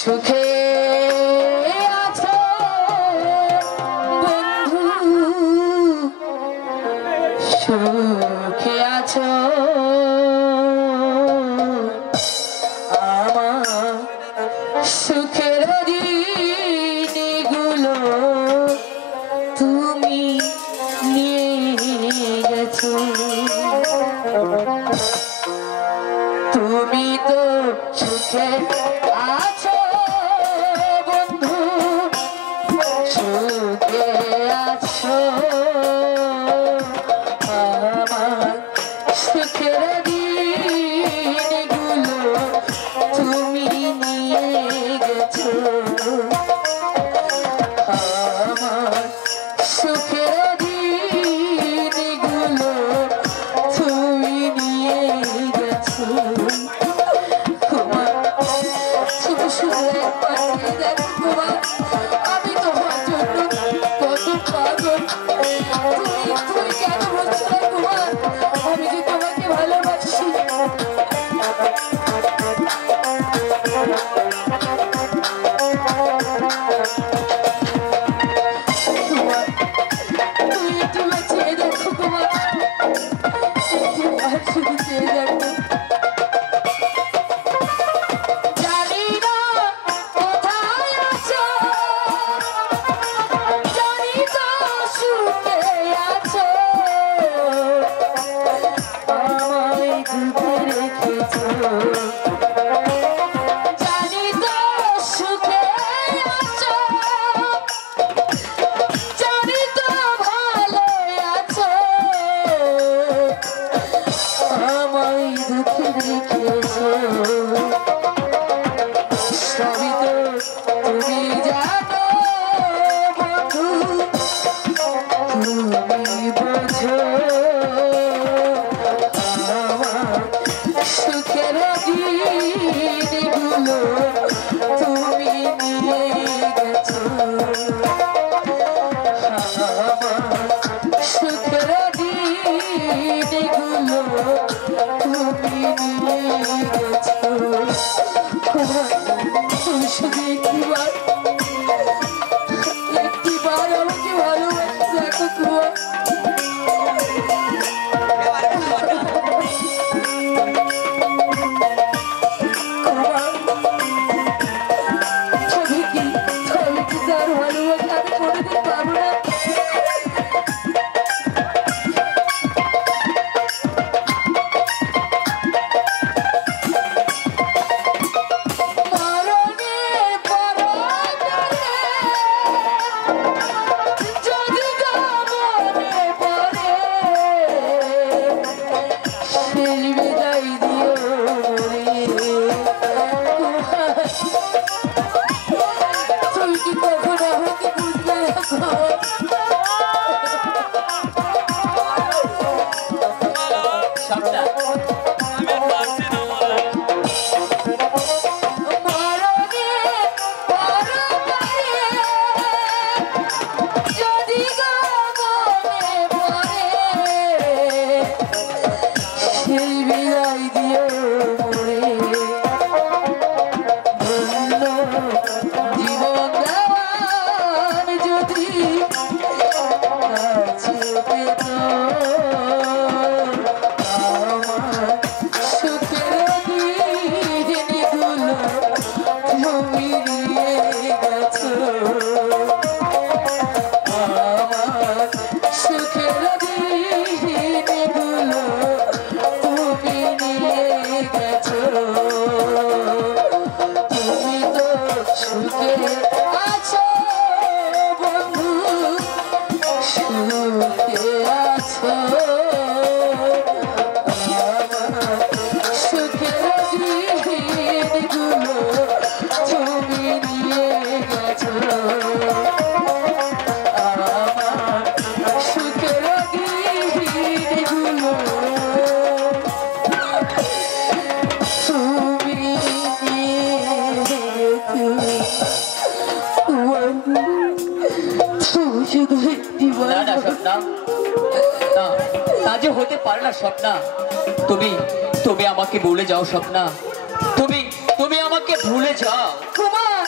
সুখে আছো বন্ধু, সুখে আছো আমার সুখের দিনগুলো তুমি নিয়ে গেছো। তুমি তো সুখে আছো বন্ধু, সুখে আছো আমার সুখের দিনগুলো তুমি নিয়ে গেছো। আমার সুখের দিনগুলো তুমি নিয়ে গেছো। আমি তোমার জন্য কত পাগল, তুমি কেন বলছো না তোমার আমি যে তোমাকে ভালোবাসি। তুমি একটু চেয়ে দেখো তোমার, শুধু চেয়ে দেখো। একটিবার আমাকে ভালোবাসি দেখো তোমার। হতে পারে না স্বপ্না, তুমি তুমি আমাকে ভুলে যাও স্বপ্না, তুমি তুমি আমাকে ভুলে যাও। কুমার